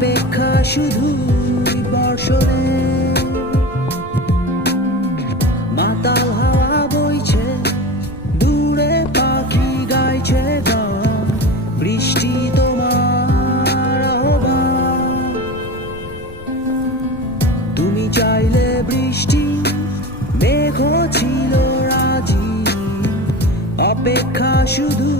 অপেক্ষা শুধুই বর্ষণে। মাতাল হাওয়া বইছে, দূরে পাখি গাইছে গান, বৃষ্টি তোমার আহ্বান। তুমি চাইলে বৃষ্টি, মেঘ ছিল রাজি, অপেক্ষা শুধু